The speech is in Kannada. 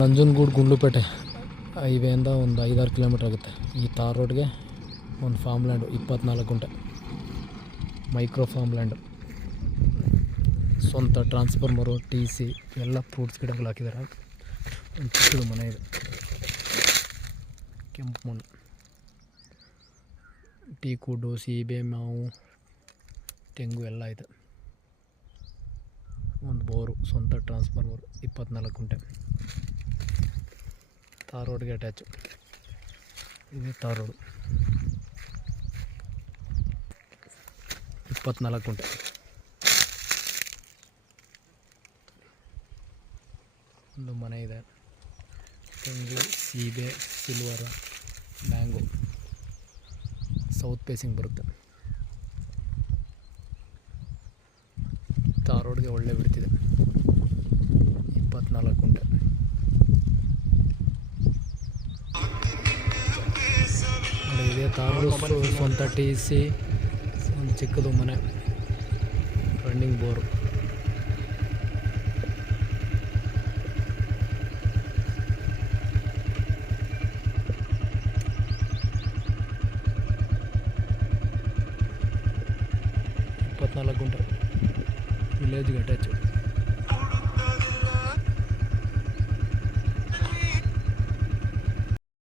ನಂಜನಗೂಡು ಗುಂಡ್ಲುಪೇಟೆ ಹೈವೇಯಿಂದ ಒಂದು 5-6 ಕಿಲೋಮೀಟ್ರ್ ಆಗುತ್ತೆ. ಈ ತಾರ್ ರೋಡ್ಗೆ ಒಂದು ಫಾರ್ಮ್ ಲ್ಯಾಂಡು 24 ಗುಂಟೆ ಮೈಕ್ರೋ ಫಾರ್ಮ್ ಲ್ಯಾಂಡು, ಸ್ವಂತ ಟ್ರಾನ್ಸ್ಫಾರ್ಮರು, TC ಎಲ್ಲ ಫ್ರೂಟ್ಸ್ ಗಿಡಗಳು ಹಾಕಿದ್ದಾರೆ. ಒಂದು ಚಿಕ್ಕದು ಮನೆ ಇದೆ, ಕೆಂಪು ಮಣ್ಣು, ಟೀ ಕೂಡು, ಸೀಬೆ, ಮಾವು, ತೆಂಗು ಎಲ್ಲ ಇದೆ. ಒಂದು ಬೋರು, ಸ್ವಂತ ಟ್ರಾನ್ಸ್ಫಾರ್ಮರು, 24 ಗುಂಟೆ ತಾರ್ ರೋಡ್ಗೆ ಅಟ್ಯಾಚು. ಇದು ತಾರ್ ರೋಡು 24 ಗುಂಟೆ. ಒಂದು ಮನೆ ಇದೆ, ತೆಂಗು, ಸೀಬೆ, ಸಿಲ್ವರ, ಮ್ಯಾಂಗೋ, ಸೌತ್ ಫೇಸಿಂಗ್ ಬರುತ್ತೆ. ತಾರ್ ರೋಡ್ಗೆ ಒಳ್ಳೆ ಬಿಡ್ತಿದೆ, 24 ಗುಂಟೆ. ಇದೇ ತಾರ್ ರೋಡ್, ಸ್ವಂತ TC, ಒಂದು ಚಿಕ್ಕದು ಮನೆ, ರನ್ನಿಂಗ್ ಬೋರು. ಇಪ್ಪತ್ನಾಲ್ಕು ಗುಂಟೆ ವಿಲೇಜ್ಗೆ ಅಟ್ಯಾಚು.